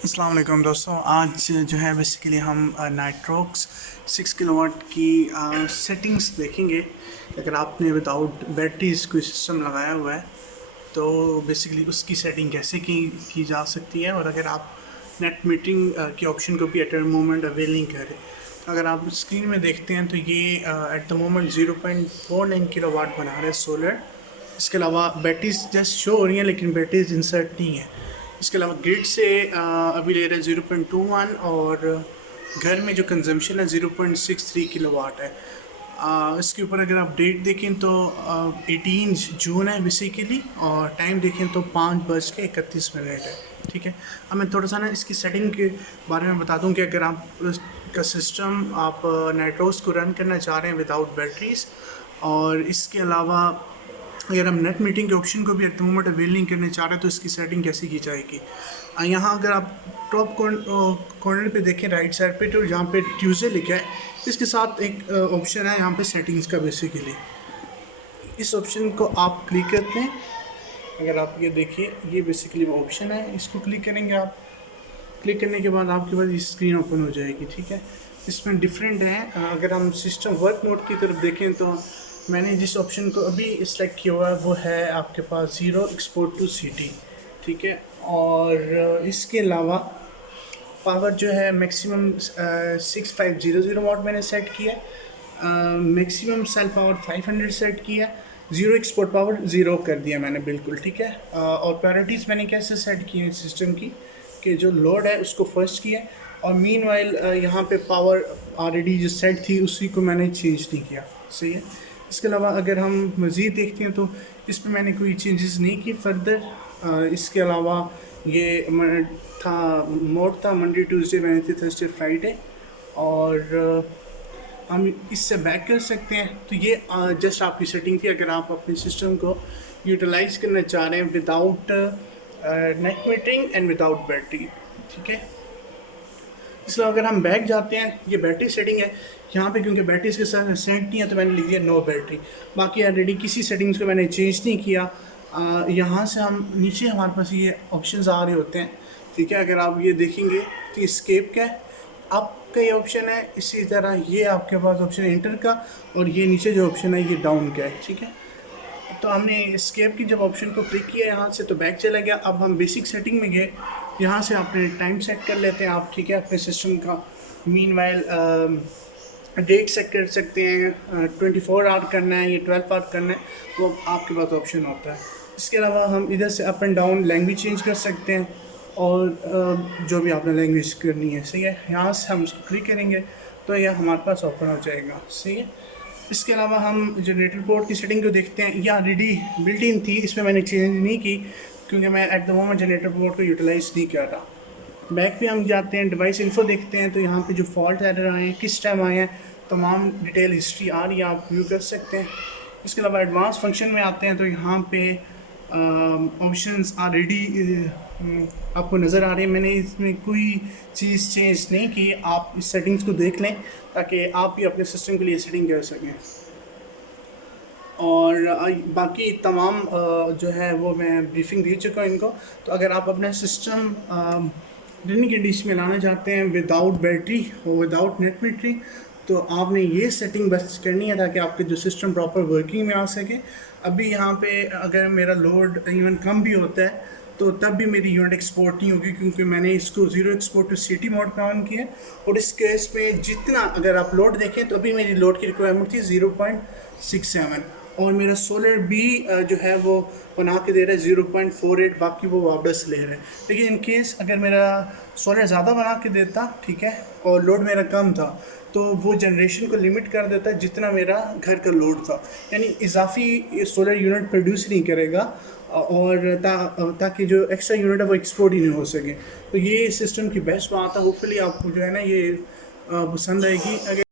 अस्सलाम वालेकुम दोस्तों। आज जो है बेसिकली हम नाइट्रोक्स 6 किलोवाट की सेटिंग्स देखेंगे। अगर आपने विदाउट बैटरीज कोई सिस्टम लगाया हुआ है तो बेसिकली उसकी सेटिंग कैसे की जा सकती है। और अगर आप नेट मीटरिंग के ऑप्शन को भी एट द मोमेंट अवेल नहीं कर रहे, अगर आप स्क्रीन में देखते हैं तो ये एट द मोमेंट 0.49 किलोवाट बना रहे हैं सोलर। इसके अलावा बैटरीज जस्ट शो हो रही हैं लेकिन बैटरीज इंसर्ट नहीं है। इसके अलावा ग्रिड से अभी ले रहे हैं 0.21 और घर में जो कंजम्पशन है 0.63 किलोवाट है। इसके ऊपर अगर आप डेट देखें तो 18 जून है बेसिकली, और टाइम देखें तो 5:31 है। ठीक है, अब मैं थोड़ा सा ना इसकी सेटिंग के बारे में बता दूं कि अगर आप का सिस्टम आप नाइट्रोस को रन करना चाह रहे हैं विदाउट बैटरीज, और इसके अलावा अगर हम नेट मीटिंग के ऑप्शन को भी एट द मोमेंट अवेल नहीं करने चाह रहे तो इसकी सेटिंग कैसे की जाएगी। यहाँ अगर आप टॉप कॉर्नर पे देखें राइट साइड पे, तो यहाँ पे ट्यूजडे लिखा है, इसके साथ एक ऑप्शन है यहाँ पे सेटिंग्स का। बेसिकली इस ऑप्शन को आप क्लिक करते हैं। अगर आप ये देखिए, ये बेसिकली वो ऑप्शन है, इसको क्लिक करेंगे आप। क्लिक करने के बाद आपके पास ये स्क्रीन ओपन हो जाएगी। ठीक है, इसमें डिफरेंट है। अगर हम सिस्टम वर्क मोड की तरफ देखें तो मैंने जिस ऑप्शन को अभी सिलेक्ट किया हुआ है वो है आपके पास ज़ीरो एक्सपोर्ट टू सिटी। ठीक है, और इसके अलावा पावर जो है मैक्सिमम 6500 वाट मैंने सेट किया है। मैक्सिमम सेल पावर 500 सेट किया है। ज़ीरो एक्सपोर्ट पावर ज़ीरो कर दिया मैंने बिल्कुल। ठीक है, और प्रायोरिटीज़ मैंने कैसे सेट की है सिस्टम की, कि जो लोड है उसको फर्स्ट किया, और मीन वाइल यहाँ पर पावर ऑलरेडी जो सेट थी उसी को मैंने चेंज नहीं किया। सही है। इसके अलावा अगर हम मज़ीद देखते हैं तो इस पर मैंने कोई चेंजेस नहीं की फर्दर। इसके अलावा ये मोड था Monday Tuesday Wednesday Thursday Friday, और हम इससे बैक कर सकते हैं। तो ये जस्ट आपकी सेटिंग थी अगर आप अपने सिस्टम को यूटिलाइज करना चाह रहे हैं without net metering and without battery. ठीक है, इसलिए अगर हम बैक जाते हैं, ये बैटरी सेटिंग है यहाँ पे, क्योंकि बैटरी के साथ सेट नहीं है तो मैंने लिख दिया नो बैटरी। बाकी ऑलरेडी किसी सेटिंग्स को मैंने चेंज नहीं किया। यहाँ से हम नीचे हमारे पास ये ऑप्शंस आ रहे होते हैं। ठीक है, अगर आप ये देखेंगे तो स्केप का आपका ये ऑप्शन है, इसी तरह ये आपके पास ऑप्शन है इंटर का, और ये नीचे जो ऑप्शन है ये डाउन का है। ठीक है, तो हमने स्केप की जब ऑप्शन को क्लिक किया यहाँ से तो बैक चला गया। अब हम बेसिक सेटिंग में गए, यहाँ से अपने टाइम सेट कर लेते हैं आप। ठीक है, अपने सिस्टम का मीन वाइल डेट सेट कर सकते हैं, 24 आवर करना है या 12 आवर करना है, वो आपके पास ऑप्शन होता है। इसके अलावा हम इधर से up and down language change कर सकते हैं, और जो भी आपने लैंग्वेज करनी है। सही है, यहाँ से हम उसको क्लिक करेंगे तो यह हमारे पास ओपन हो जाएगा। सही है, इसके अलावा हम जनरेटर पोर्ट की सेटिंग को देखते हैं। यह ऑलरेडी बिल्ट इन थी, इसमें मैंने चेंज नहीं की क्योंकि मैं at the moment generator port को यूटिलाइज नहीं कर रहा। बैक पे हम जाते हैं, डिवाइस इन्फो देखते हैं, तो यहाँ पे जो फॉल्ट एरर आए हैं, किस टाइम आए हैं, तमाम डिटेल हिस्ट्री आ रही है, आप व्यू कर सकते हैं। इसके अलावा एडवांस फंक्शन में आते हैं तो यहाँ पे ऑप्शंस ऑलरेडी आपको नज़र आ रहे हैं। मैंने इसमें कोई चीज़ चेंज नहीं की। आप इस सेटिंग्स को देख लें ताकि आप भी अपने सिस्टम के लिए सेटिंग कर सकें। और बाकी तमाम जो है वो मैं ब्रीफिंग दे चुका हूँ इनको। तो अगर आप अपना सिस्टम रनिंग कंडीशन में लाना चाहते हैं विदाउट बैटरी और विदाउट नेट मीटरिंग, तो आपने ये सेटिंग बस करनी है ताकि आपके जो सिस्टम प्रॉपर वर्किंग में आ सके। अभी यहाँ पे अगर मेरा लोड इवन कम भी होता है तो तब भी मेरी यूनिट एक्सपोर्ट नहीं होगी, क्योंकि मैंने इसको zero export to city mode पे ऑन किया। और इस केस में जितना अगर आप लोड देखें तो अभी मेरी लोड की रिक्वायरमेंट थी 0.67, और मेरा सोलर भी जो है वो बना के दे रहा है 0.48, बाकी वो वापस ले रहा है। लेकिन इन केस अगर मेरा सोलर ज़्यादा बना के देता, ठीक है, और लोड मेरा कम था, तो वो जनरेशन को लिमिट कर देता है जितना मेरा घर का लोड था, यानी इजाफी सोलर यूनिट प्रोड्यूस नहीं करेगा, और ताकि जो एक्स्ट्रा यूनिट है वो एक्सपोर्ट ही नहीं हो सके। तो ये सिस्टम की बेस्ट बात है। होपफुली आपको जो है ना ये पसंद आएगी। अगर